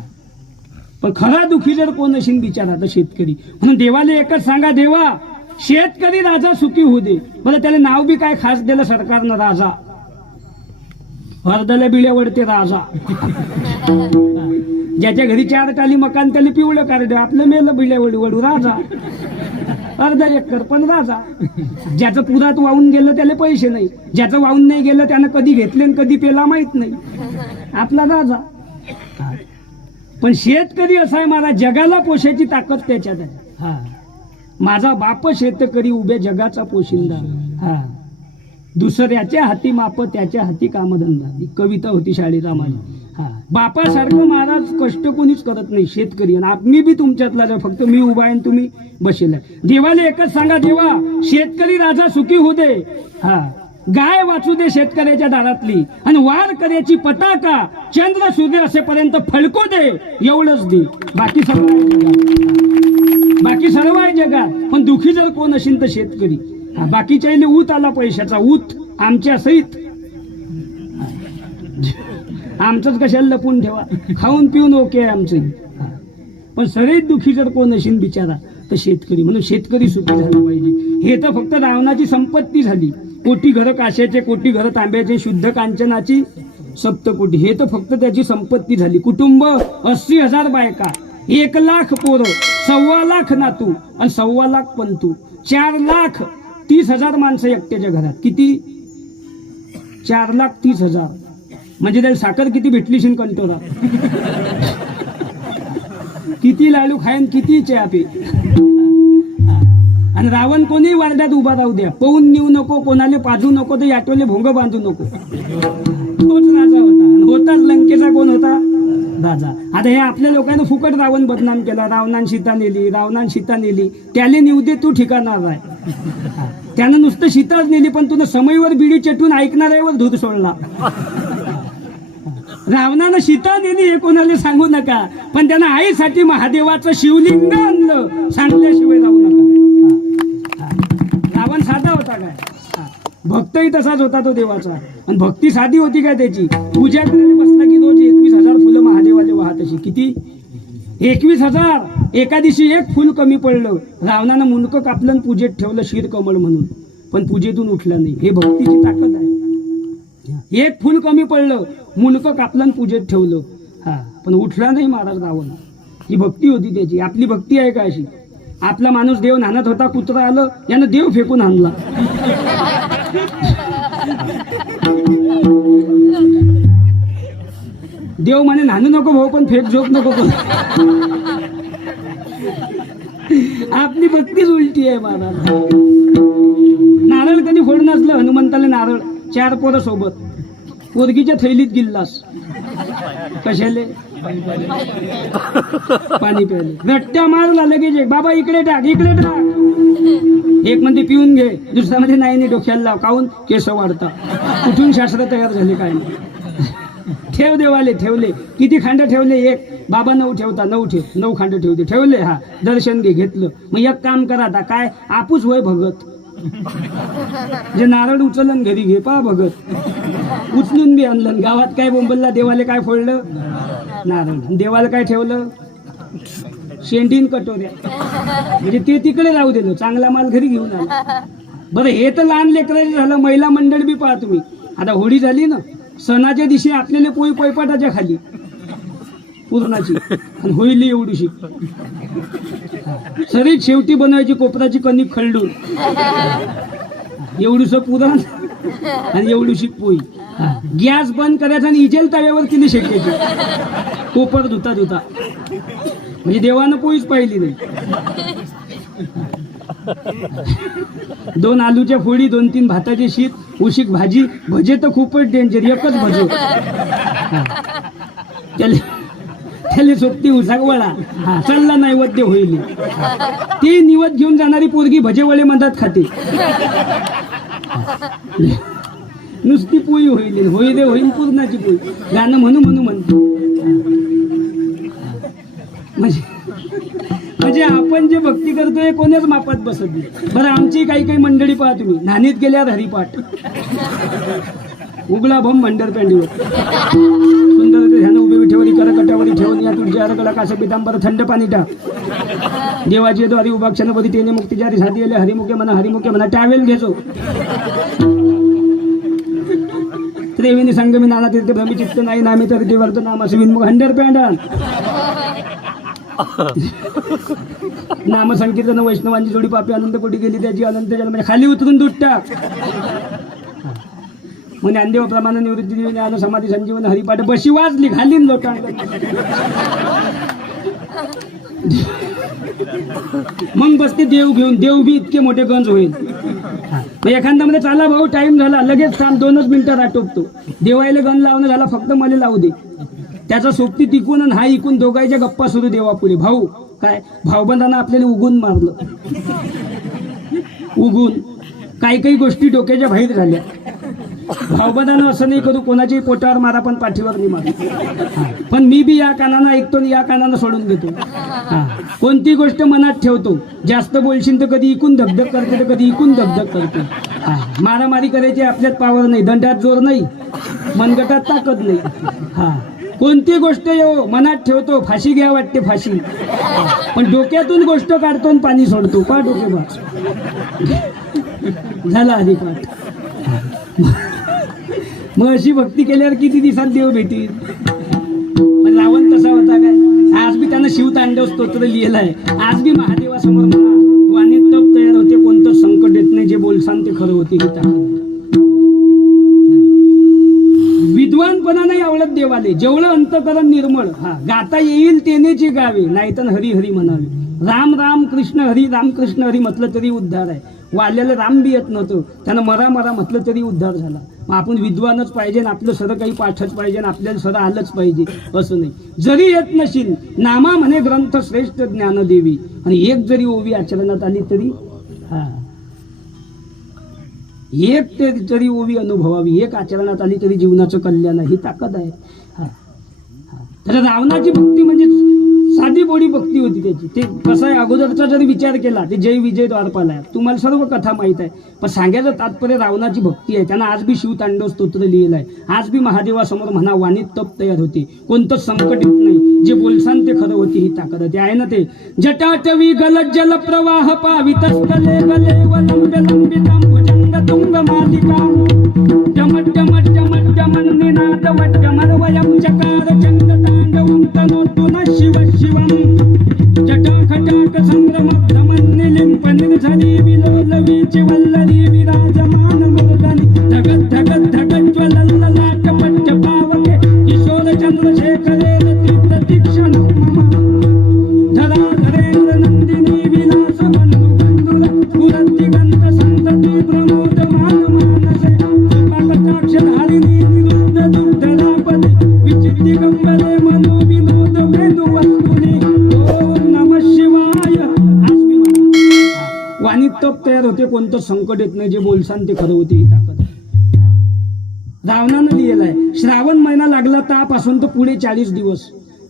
पण खरा दुखी जर कोण असेल बिचारा तर शेतकरी. म्हणून देवाला एकच सांगा, देवा शेतकरी राजा सुखी होऊ दे. बरं त्याला नाव बी काय खास दिलं सरकारनं, राजा. हरदल्या बिळ्यावरते राजा. ज्याच्या घरी 4 टाली मकान त्याला पिवळं कार्ड, आपलं मेलं बिळ्यावडी वडू राजा. अर्धा एकर पण राजा. ज्याचं पुरात वाहून गेलं त्याला पैसे नाही, ज्याचं वाहून नाही गेलं त्यानं कधी घेतले आणि कधी पेला माहित नाही, आपला राजा. पण शेतकरी असा आहे, मला जगाला पोषायची ताकद त्याच्यात आहे. हा, माझा बाप शेतकरी उभ्या जगाचा पोशिंदा. हा, दुसऱ्याच्या हाती माप त्याच्या हाती कामधंदा. ही कविता होती शाळेत आम्हाला. हा, बापासारखं महाराज कष्ट कोणीच करत नाही, शेतकरी. आणि मी बी तुमच्यातलाच आहे, फक्त मी उभा आहे आणि तुम्ही बसेल. देवाला एकच सांगा, देवा शेतकरी राजा सुखी होऊ दे. हा, गाय वाचू दे शेतकऱ्याच्या दारातली, आणि वार करायची पताका चंद्र सूर्य असेपर्यंत फडको दे. एवढंच दे, बाकी सर्व आहे जगात. बाकी सर्व आहे जगात. पण दुखी जर कोण असेल तर शेतकरी. हा, बाकीच्या इले ऊत आला पैशाचा, ऊत आमच्या सहित. आमचंच कशाला लपून ठेवा, खाऊन पिऊन ओके आहे आमचं. पण सगळेच दुखी जर कोण असेल बिचारा तर शेतकरी. म्हणून शेतकरी सुखी झाला पाहिजे. हे तर फक्त रावणाची संपत्ती झाली. कोटी घरं काश्याचे, कोटी घरं तांब्याचे, शुद्ध कांचनाची सप्तकोटी. हे तर फक्त त्याची संपत्ती झाली. कुटुंब 80,000 बायका, 1,00,000 पोरं, 1,25,000 नातू आणि 1,25,000 पंतू, 4,30,000 माणसं एकट्याच्या घरात. किती? 4,30,000. म्हणजे त्याला साखर किती भेटली शिन कंटोरा. किती लाडू खाईन, किती चहा पे. आणि रावण कोणी वार्डात उभा राहू द्या, पळून नेऊ नको, कोणाला पाजू नको, तर याटोले भोंग बांधू नको. तोच राजा होता. आणि होताच लंकेचा कोण होता? राजा. आता हे आपल्या लोकांना फुकट रावण बदनाम केला. रावणान सीता नेली, रावणान सीता नेली. त्याले नेऊ दे, तू ठिकाणार आहे. त्यानं नुसतं सीताच नेली, पण तुला समयवर बिडी चटून ऐकणाऱ्यावर धूर सोडला. रावणानं सीता नेली हे कोणाला सांगू नका, पण त्यानं आईसाठी महादेवाचं शिवलिंग आणलं, सांगल्याशिवाय राहू नका. रावण साधा होता काय? भक्तही तसाच होता तो देवाचा. आणि भक्ती साधी होती काय त्याची? पूजा करायला बसला की रोज 21,000 फुलं महादेवाले वाहत अशी. किती? 21,000. एका दिवशी एक फुल कमी पडलं, रावणानं मुंडकं कापलं आणि पूजेत ठेवलं शिरकमळ म्हणून, पण पूजेतून उठला नाही. हे भक्तीची ताकद आहे. एक फुल कमी पडलं, मुंडकं कापलं आणि पूजेत ठेवलं, हा, पण उठला नाही महाराज रावण. ही भक्ती होती त्याची. आपली भक्ती आहे का अशी? आपला माणूस देव नाहत होता, कुत्रा आलं, यानं देव फेकून आणला. देव म्हणे नानू नको भाऊ, पण फेक झोप नको पण. आपली भक्तीच उलटी आहे महाराज. नारळ कधी फोड नसलं, हनुमंताला नारळ, 4 पोरं सोबत, पोरगीच्या थैलीत गिल्लास. कशाले? पाणी प्यायले. रट्ट्या मारला लगेच, बाबा इकडे टाक, इकडे टाक. एक म्हणते पिऊन घे, दुसरा मध्ये नाही डोक्याला लाव, काहून? केस वाढता. कुठून शास्त्र तयार झाले काय नाही. ठेव देवाले, ठेवले. किती खांड ठेवले? 1. बाबा 9 ठेवता, 9 ठेव, 9 खांड ठेवते, ठेवले. हा, दर्शन घे, घेतलं. मग एक काम करा आता, काय आपूस वय भगत, जे नारळ उचलन घरी घे, पा भगत. उचलून बी आणलं. गावात काय बोंबलला, देवाले काय फोडलं? नारळ. देवाला काय ठेवलं? शेंडीन कटोऱ्या. म्हणजे ते तिकडे राहू दिलं, चांगला माल घरी घेऊन आला. बरं, हे तर लहान लेकराचं झालं. महिला मंडळ बी पहा तुम्ही. आता होळी झाली ना, सणाच्या दिवशी आपल्याला पोळी पोयपाटाच्या खाली पूर्णाची, आणि होळीली एवढीशी. सरीत शेवटी बनवायची कोपराची कणिक खळडून, एवढूस पुरण आणि एवढीशी पोळी. गॅस बंद करायचा आणि इजेल तव्यावर तिने शेकायची, कोपर धुता धुता. म्हणजे देवानं पोळीच पाहिली नाही. 2 आलूच्या फोडी, 2-3 भाताचे शीत, उशीक भाजी. भजे तर खूपच डेंजर, एकच भजे. त्याला सोबती उसागवळा. हा, चालला नैवेद्य होईल. ती निवत घेऊन जाणारी पोरगी भजेवळे मधात खाते. नुसती पोळी होईल, होईल होईल पूर्णाची पोळी. गाणं म्हणू म्हणू म्हणतो. म्हणजे म्हणजे आपण जे भक्ती करतोय कोणाच मापात बसत नाही. बरं आमची काही काही मंडळी पहा तुम्ही, नाणीत गेल्यावर हरिपाठ, उगला भम भंडर पेंडीवर सुंदर ध्यान उभे ठेवरी कर कटावरी ठेवून या तुझ्या अरगला कासं पितांबर थंड पाणी टाक देवाची द्वारी उभा क्षणपदी तेने मुक्ती जारी साधी आले हरिमुखे म्हणा टावेल घेजो त्रेविनी संगमी नाना तीर्थ भ्रमी चित्त नाही नामी तर ते वर्त नाम असं विनमुख हंडर पेंडन नाम संकीर्तन वैष्णवांची जोडी पापी अनंत कोटी गेली त्याची अनंत जन्म खाली उतरून दूध टाक मग ज्ञानदेव प्रमाण निवृत्ती देऊन ज्ञान समाधी संजीवन हरिपाठ बशी वाजली घालीन लोटांग मग बसते देव घेऊन देव बी इतके मोठे गंज होईल. मग एखादा मध्ये चाला भाऊ टाइम झाला लगेच थांब 2च मिनिटात आटोपतो. देवायला गण लावणं झाला फक्त मला लावू दे. त्याचा सोबती तिकून आणि हा इकून दोघांच्या गप्पा सुरू देवापुढे. भाऊ काय भाऊबंधांना आपल्याला उगून मारलं उगून काही काही गोष्टी डोक्याच्या बाहेर झाल्या. भाऊबंधानं असं नाही करू कोणाच्याही पोटावर मारा पण पाठीवर नाही मारा. पण मी बी या कानानं ऐकतो आणि या कानानं सोडून देतो. कोणती गोष्ट मनात ठेवतो. जास्त बोलशील तर कधी इकून धगधग करते तर कधी इकून धगधग करते. मारामारी करायची आपल्यात पावर नाही, दंडात जोर नाही, मनगटात ताकद नाही. कोणती गोष्ट येऊ मनात ठेवतो. फाशी घ्या वाटते फाशी, पण डोक्यातून गोष्ट काढतो आणि पाणी सोडतो. पा डोके बास झाला आधी पाठ. मग अशी भक्ती केल्यावर किती दिवसात देव भेटील. पण रावण तसा होता काय. आज बी त्यानं शिवतांडव स्तोत्र लिहिलं आहे. आज बी महादेवासमोर म्हणा वाणी तप तयार होते, कोणतं संकट येत नाही, जे बोलसान ते खरं होते. ही ताकद विद्वानपणा नाही आवडत देवाले, जेवढं अंतकरण निर्मळ गाता येईल तेनेची गावे, नाहीतर हरी हरी म्हणावे. राम राम कृष्ण हरी राम कृष्ण हरी म्हटलं तरी उद्धार आहे. वाल्याला राम बी येत नव्हतं, त्यानं मरा मरा म्हटलं तरी उद्धार झाला. मग आपण विद्वानच पाहिजे आणि आपलं सर काही पाठच पाहिजे आणि आपल्याला सर आलंच पाहिजे असं नाही. जरी येत नशील नामा म्हणे ग्रंथ श्रेष्ठ ज्ञानदेवी, आणि एक जरी ओवी आचरणात आली तरी एक तरी ओवी अनुभवावी, एक आचरणात आली तरी जीवनाचं कल्याण ही ताकद आहे. तर रावणाची भक्ती म्हणजे साधी बोडी भक्ती होती त्याची. ते कसं आहे अगोदरचा जरी विचार केला ते जय विजय द्वारपाल आहे, तुम्हाला सर्व कथा माहीत आहे. पण सांगायचं तात्पर्य रावणाची भक्ती आहे. त्यांना आज बी शिवतांडव स्तोत्र लिहिलं आहे. आज बी महादेवासमोर म्हणा वाणीत तप तयार होते, कोणतंच संकट येत नाही, जे बोलसान ते खरं होते. ही ताकद आहे ना. ते जटाटवी गलत जल प्रवाह पावितस्थले गले वलंबे लंबितम भुजंग तुंग मालिका डमट डमट डमट डमन निनाद वट्टमर वयम चकार चंद तांडवं तनोतु न शिव शिवम जटाखटाक संभ्रम धमन्निलिंप निर्झरी विलोलवीची वल्लरी विराजमान मृदनी धगत धगत धगत ज्वलल्ललाट पट्ट पावके किशोर चंद्रशेखरे रती प्रतीक्षण मम धरा धरेंद्र नंदिनी विलास बंधु बंधुर पुरती गंध संतती प्रमोद मान मानसे कृपाकटाक्ष धारिणी निरुद्ध दुग्धरापदी विचित्ति गंबरे मनो विनोद वेदु वस्तुनी ओम नमः शिवाय. वाणी तप तयार होते, कोणतं संकट येत नाही, जे बोलसान ते खरं होते. ही ताकद रावणानं लिहिलं आहे. श्रावण महिना लागला तापासून तर पुढे 40 दिवस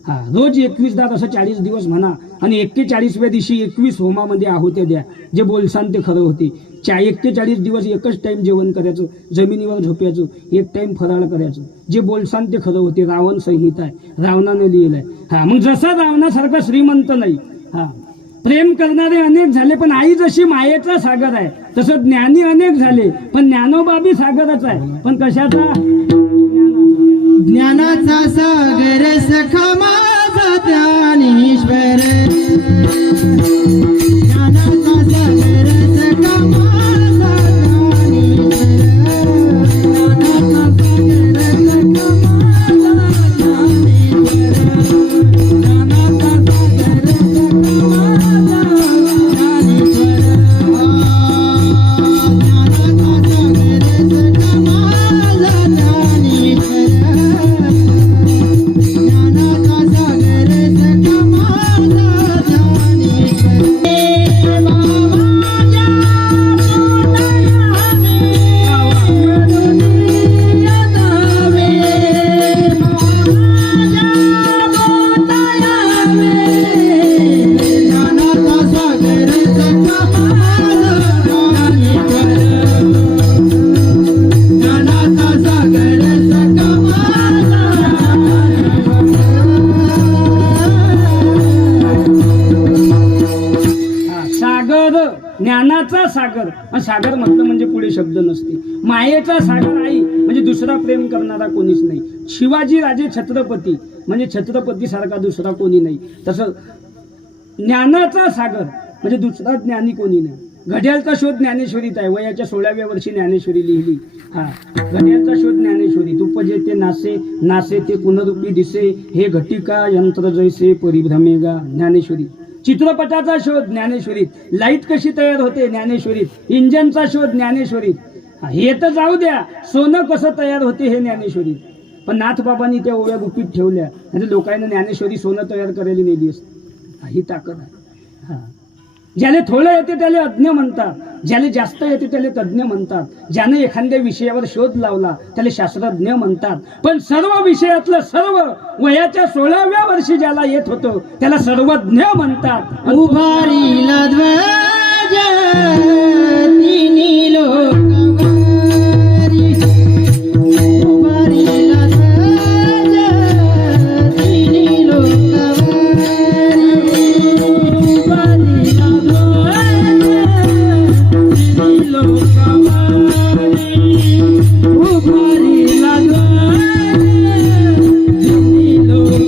रोज 21 दात असं 40 दिवस म्हणा, आणि 41व्या दिवशी 21 होमामध्ये आहुत्या द्या, जे बोलसान ते खरं होते. 41 दिवस एकच टाइम जेवण करायचं, जमिनीवर झोपायचं, एक टाइम फराळ करायचं, जे बोलसान ते खरं होते. रावण संहिता आहे, रावणाने लिहिलंय. मग जसा रावणासारखा श्रीमंत नाही, प्रेम करणारे अनेक झाले पण आई जशी मायेचा सागर आहे, तसं ज्ञानी अनेक झाले पण ज्ञानोबा बी सागरच आहे. पण कशाचा? ज्ञानाचा सागर सखा माझा ज्ञानेश्वर, ज्ञानाचा सागर सखा माझा ज्ञानेश्वर, ज्ञानाचा सागर सखा माझा ज्ञानेश्वर, ज्ञानाचा सागर सखा माझा ज्ञानेश्वर, ज्ञानाचा सागर सखा माझा ज्ञानेश्वर, ज्ञानाचा सागर सखा माझा ज्ञानेश्वर. सागर म्हटलं म्हणजे पुढे शब्द नसते. मायेचा सागर आई म्हणजे दुसरा प्रेम करणारा कोणीच नाही. शिवाजी राजे छत्रपती म्हणजे छत्रपती सारखा दुसरा कोणी नाही. तसं ज्ञानाचा सागर म्हणजे दुसरा ज्ञानी कोणी नाही. घड्याळचा शोध ज्ञानेश्वरीत आहे. वयाच्या 16व्या वर्षी ज्ञानेश्वरी लिहिली. घड्याळचा शोध ज्ञानेश्वरी. तुपजे ते नासे, नासे ते पुनरुपी दिसे, हे घटिका यंत्र जैसे परिभ्रमेगा. ज्ञानेश्वरी. चित्रपटाचा शोध ज्ञानेश्वरीत. लाईट कशी तयार होते ज्ञानेश्वरीत. इंजनचा शोध ज्ञानेश्वरीत. हे तर जाऊ द्या, सोनं कसं तयार होते हे ज्ञानेश्वरीत. पण नाथबाबांनी त्या ओव्या गुपित ठेवल्या म्हणजे लोकांना ज्ञानेश्वरी सोनं तयार करायला नेली असते. ही ताकद आहे. ज्याला थोडं येते त्याला अज्ञ म्हणतात, ज्याला जास्त येते त्याला तज्ज्ञ म्हणतात, ज्याने एखाद्या विषयावर शोध लावला त्याला शास्त्रज्ञ म्हणतात. पण सर्व विषयातलं सर्व वयाच्या 16व्या वर्षी ज्याला येत होतं त्याला सर्वज्ञ म्हणतात. उभारीला ध्वज तिन्ही लोकांवरी, उभारीला ध्वज तिन्ही लोकांवरी, उभारीला ध्वज तिन्ही लोकांवरी, उभारीला ध्वज तिन्ही लोकांवरी.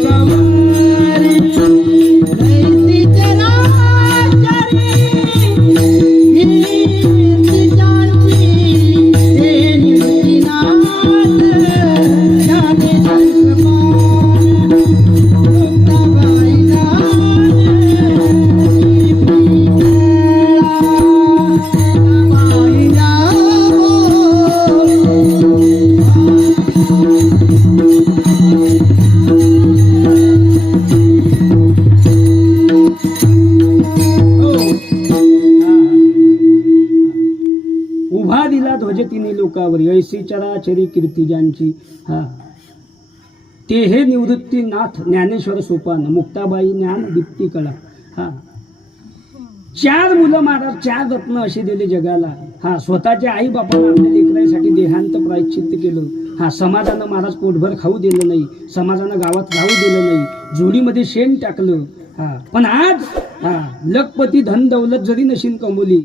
उभा दिला ध्वज तिन्ही लोकावरी, ऐसी चराचरी कीर्ती ज्यांची. ते हे निवृत्ती नाथ ज्ञानेश्वर सोपान, मुक्ताबाई ज्ञान दीप्ती कळा. 4 मुलं महाराज, 4 रत्न असे दिले जगाला. स्वतःच्या आई बापाला आपल्या लेकरांसाठी देहांत प्रायश्चित्त केलं. समाजानं महाराज पोटभर खाऊ दिलं नाही, समाजानं गावात राहू दिलं नाही, जोडीमध्ये शेण टाकलं. पण आज लखपती धन दौलत जरी नशीन कमवली